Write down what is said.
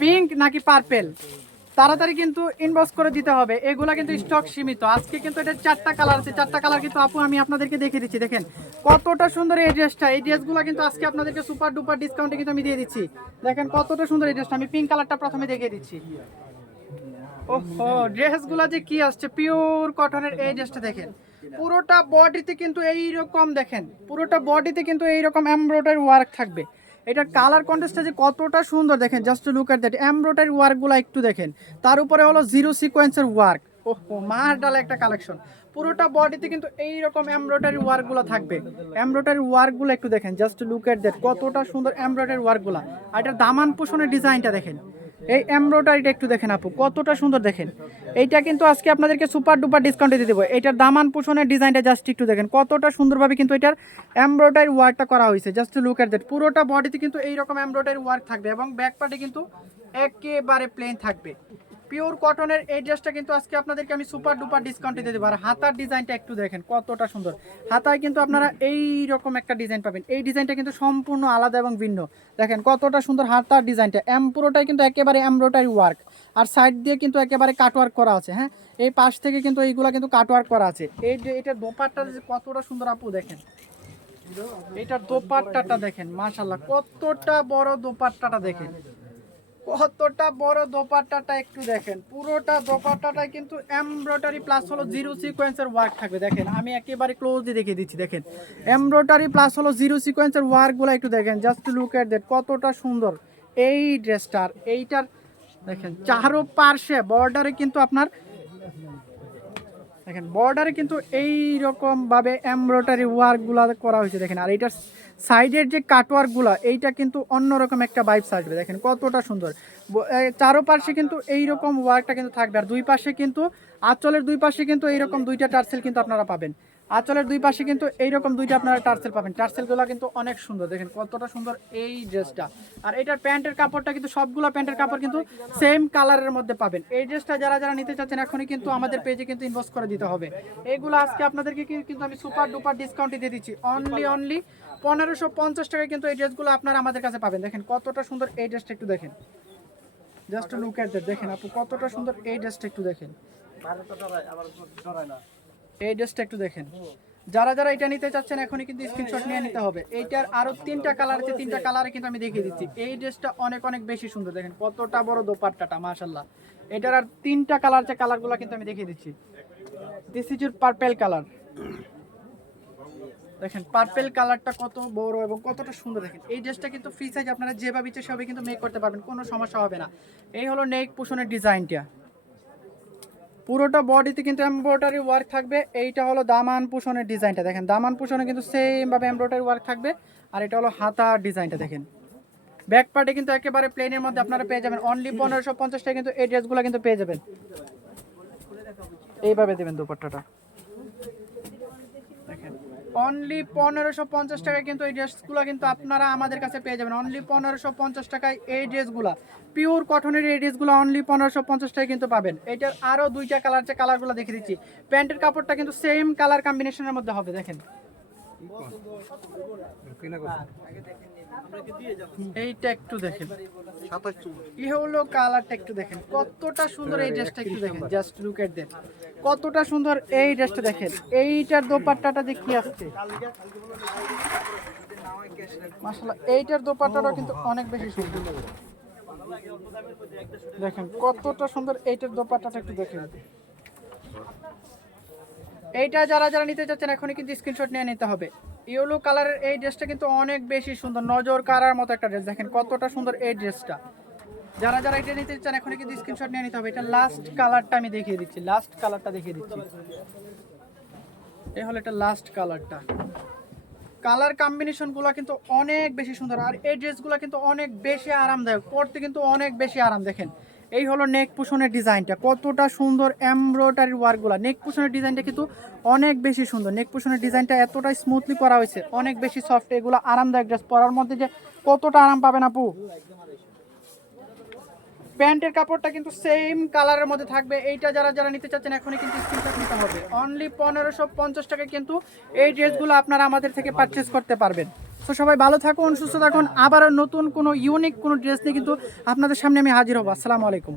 Pink নাকি purple, তাড়াতাড়ি কিন্তু ইনবক্স করে দিতে হবে। এগুলা কিন্তু স্টক সীমিত। আজকে কিন্তু এটা 4টা কালার আছে, 4টা কালার কিন্তু আপু আমি আপনাদেরকে দেখিয়ে দিচ্ছি। দেখেন কতটা সুন্দর এই ড্রেসটা। এই ড্রেসগুলো কিন্তু আজকে আপনাদেরকে সুপার ডুপার ডিসকাউন্টে কিন্তু আমি দিয়ে দিচ্ছি। দেখেন কতটা সুন্দর এই ড্রেসটা। আমি পিঙ্ক কালারটা প্রথমে দেখিয়ে দিচ্ছি। ওহো, ড্রেসগুলো যে কি আসছে, পিওর কটনের এই ড্রেসটা দেখেন। পুরোটা বডিতে কিন্তু এইরকম দেখেন, পুরোটা বডিতে কিন্তু এইরকম এমব্রয়ডারি ওয়ার্ক থাকবে। এটার কালার কন্ট্রাস্টটা যে কতটা সুন্দর দেখেন, just look at that. Embroidery ওয়ার্কগুলো একটু দেখেন, তার উপরে হলো জিরো সিকোয়েন্সের ওয়ার্ক। ওহো, মার ডালা একটা কালেকশন। পুরোটা বডিতে কিন্তু এইরকম এমব্রয়ডারি ওয়ার্কগুলো থাকবে। এমব্রয়ডারি ওয়ার্কগুলো একটু দেখেন, জাস্ট লুক এট দ্যাট, কতটা সুন্দর এমব্রয়ডারি ওয়ার্কগুলো। আর এটার দামান পোষণের ডিজাইনটা দেখেন, এই এমব্রয়ডারিটা একটু দেখেন আপু, কতটা সুন্দর দেখেন। এইটা কিন্তু আজকে আপনাদেরকে সুপার ডুপার ডিসকাউন্টে দিয়ে দেবো। এটার দামান পোষণের ডিজাইনটা জাস্ট একটু দেখেন, কতটা সুন্দরভাবে কিন্তু এটার এমব্রয়ডারি ওয়ার্কটা করা হয়েছে। জাস্ট লুক এট দ্যাট, পুরোটা বডিতে কিন্তু এইরকম এমব্রয়ডারি ওয়ার্ক থাকবে এবং ব্যাক পার্টে কিন্তু একেবারে প্লেন থাকবে। পিওর কটনের এই ড্রেসটা কিন্তু আজকে আপনাদেরকে আমি সুপার ডুপার ডিসকাউন্টে দিয়ে দেবো। আর হাতার ডিজাইনটা একটু দেখেন, কতটা সুন্দর। হাতায় কিন্তু আপনারা এই রকম একটা ডিজাইন পাবেন। এই ডিজাইনটা কিন্তু সম্পূর্ণ আলাদা এবং ভিন্ন। দেখেন কতটা সুন্দর হাতার ডিজাইনটা। পুরোটাই কিন্তু একেবারে এমব্রয়ডারি ওয়ার্ক, আর সাইড দিয়ে কিন্তু একেবারে কাটওয়ার্ক করা আছে। হ্যাঁ, এই পাশ থেকে কিন্তু এইগুলা কিন্তু কাটওয়ার্ক করা আছে। এই যে এটা দোপাট্টা যে কতটা সুন্দর আপু দেখেন, এটার দোপাট্টাটা দেখেন, মাশাআল্লাহ কতটা বড় দোপাট্টাটা দেখেন, কতটা বড় দোপাট্টাটা একটু দেখেন। পুরোটা দোপাট্টাটাই কিন্তু এমব্রয়ডারি প্লাস হলো জিরো সিকোয়েন্সের ওয়ার্ক থাকবে। দেখেন আমি একেবারে ক্লোজলি দেখিয়ে দিচ্ছি। দেখেন এমব্রয়ডারি প্লাস হলো জিরো সিকোয়েন্সের ওয়ার্কগুলো একটু দেখেন, জাস্ট লুক এট দ্যাট, কতটা সুন্দর এই ড্রেসটার। এইটার দেখেন চারো পার্শ্বে বর্ডারে কিন্তু আপনার দেখেন, বর্ডারে কিন্তু এই রকম ভাবে এমব্রয়ডারি ওয়ার্কগুলো করা হয়েছে দেখেন। আর এইটার সাইডের যে কাটওয়ার্কগুলো, এইটা কিন্তু অন্যরকম একটা ভাইবস আসবে। দেখেন কতটা সুন্দর। চারোপাশে কিন্তু এইরকম ওয়ার্কটা কিন্তু থাকবে। আর দুই পাশে কিন্তু আঁচলের দুই পাশে কিন্তু এইরকম দুইটা টার্সেল কিন্তু আপনারা পাবেন। আঁচলের দুই পাশে কিন্তু এইরকম দুইটা আপনারা টার্সেল পাবেন। টার্সেলগুলো কিন্তু অনেক সুন্দর, দেখেন কতটা সুন্দর এই ড্রেসটা। আর এটার প্যান্টের কাপড়টা কিন্তু সবগুলো প্যান্টের কাপড় কিন্তু সেম কালারের মধ্যে পাবেন। এই ড্রেসটা যারা যারা নিতে চাচ্ছেন এখনই কিন্তু আমাদের পেজে কিন্তু ইনবক্স করে দিতে হবে। এইগুলো আজকে আপনাদেরকে কিন্তু আমি সুপার ডুপার ডিসকাউন্টে দিয়ে দিচ্ছি। অনলি 1550 টাকায় কিন্তু এই ড্রেসগুলো আপনারা আমাদের কাছে পাবেন। দেখেন কতটা সুন্দর এই ড্রেসটা একটু দেখেন, জাস্ট লুক এট দ্যাট। দেখেন আপু কতটা সুন্দর এই ড্রেসটা একটু দেখেন, এই ড্রেসটা একটু দেখেন। যারা যারা এটা নিতে চাচ্ছেন এখনই কিন্তু স্ক্রিনশট নিয়ে নিতে হবে। এইটার আরো 3টা কালার আছে, 3টা কালারে কিন্তু আমি দেখিয়ে দিচ্ছি। এই ড্রেসটা অনেক অনেক বেশি সুন্দর। দেখেন কতটা বড় দোপাট্টাটা, মাশাআল্লাহ। এটার আর 3টা কালার আছে, কালারগুলো কিন্তু আমি দেখিয়ে দিচ্ছি। This is your purple colour. দেখেন পার্পল কালারটা কত বড় এবং কতটা সুন্দর। দেখেন এই ড্রেসটা কিন্তু ফ্রি সাইজ, আপনারা যেভাবে ইচ্ছে সেভাবে কিন্তু মেক করতে পারবেন, কোনো সমস্যা হবে না। এই হলো নেক পোষণের ডিজাইনটা। পুরোটা বডিতে কিন্তু এমব্রয়ডারি ওয়ার্ক থাকবে। এইটা হলো দামান পোষণের ডিজাইনটা। দেখেন দামান পোষণে কিন্তু সেম ভাবে এমব্রয়ডারি ওয়ার্ক থাকবে। আর এটা হলো হাতার ডিজাইনটা। দেখেন ব্যাক পার্টে কিন্তু একেবারে প্লেনের মধ্যে আপনারা পেয়ে যাবেন। অনলি 1550 টাকা কিন্তু এই ড্রেসগুলো কিন্তু পেয়ে যাবেন। এইভাবে দেবেন দুপাট্টাটা। দেখেন অনলি 1550 টাকায় কিন্তু এই ড্রেসগুলো কিন্তু আপনারা আমাদের কাছে পেয়ে যাবেন। অনলি 1550 টাকায় এই ড্রেসগুলো, পিওর কটনের এই ড্রেসগুলো অনলি 1550 টাকায় কিন্তু পাবেন। এটার আরও 2টা কালার আছে, কালারগুলো দেখে দিচ্ছি। প্যান্টের কাপড়টা কিন্তু সেম কালার কম্বিনেশনের মধ্যে হবে। দেখেন এইটা একটু দেখেন, এই হলো কালারটা একটু দেখেন, কতটা সুন্দর এই ড্রেসটা একটু দেখেন, জাস্ট লুক এট দ্যাট, কতটা সুন্দর এই ড্রেসটা দেখেন। এইটার দোপাট্টাটা যে কি আসছে, মাশাআল্লাহ এইটার দোপাট্টাটা কিন্তু অনেক বেশি সুন্দর। দেখেন কতটা সুন্দর এইটার দোপাট্টাটা একটু দেখেন। এইটা যারা যারা নিতে চাচ্ছেন এখনই কিন্তু স্ক্রিনশট নিয়ে নিতে হবে। ইয়েলো কালারের এই ড্রেসটা কিন্তু অনেক বেশি সুন্দর, নজর কাড়ার মতো একটা ড্রেস। দেখেন কতটা সুন্দর এই ড্রেসটা। যারা যারা এটা নিতে চান এখনই কিন্তু স্ক্রিনশট নিয়ে নিতে হবে। এটা লাস্ট কালারটা আমি দেখিয়ে দিচ্ছি, লাস্ট কালারটা দেখিয়ে দিচ্ছি। এই হলো এটা লাস্ট কালারটা। কালার কম্বিনেশনগুলো কিন্তু অনেক বেশি সুন্দর। আর এই ড্রেসগুলো কিন্তু অনেক বেশি আরামদায়ক, পরতে কিন্তু অনেক বেশি আরাম। দেখেন এই হলো নেক পোষণের ডিজাইনটা, কতটা সুন্দর এমব্রয়ডারি ওয়ার্কগুলো। নেক পোষণের ডিজাইনটা কিন্তু অনেক বেশি সুন্দর। নেক পোষণের ডিজাইনটা এতটাই স্মুথলি করা হয়েছে, অনেক বেশি সফট। এগুলো আরামদায়ক ড্রেস, পরার মধ্যে যে কতটা আরাম পাবেন আপু। প্যান্টের কাপড়টা কিন্তু সেম কালারের মধ্যে থাকবে। এইটা যারা যারা নিতে চাচ্ছেন এখনই কিন্তু স্ক্রিনশট নিতে হবে। অনলি 1550 টাকায় কিন্তু এই ড্রেসগুলো আপনারা আমাদের থেকে পারচেস করতে পারবেন। তো সবাই ভালো থাকুন, সুস্থ থাকুন, আবারও নতুন কোনো ইউনিক কোনো ড্রেস নিয়ে কিন্তু আপনাদের সামনে আমি হাজির হব। আসসালামু আলাইকুম।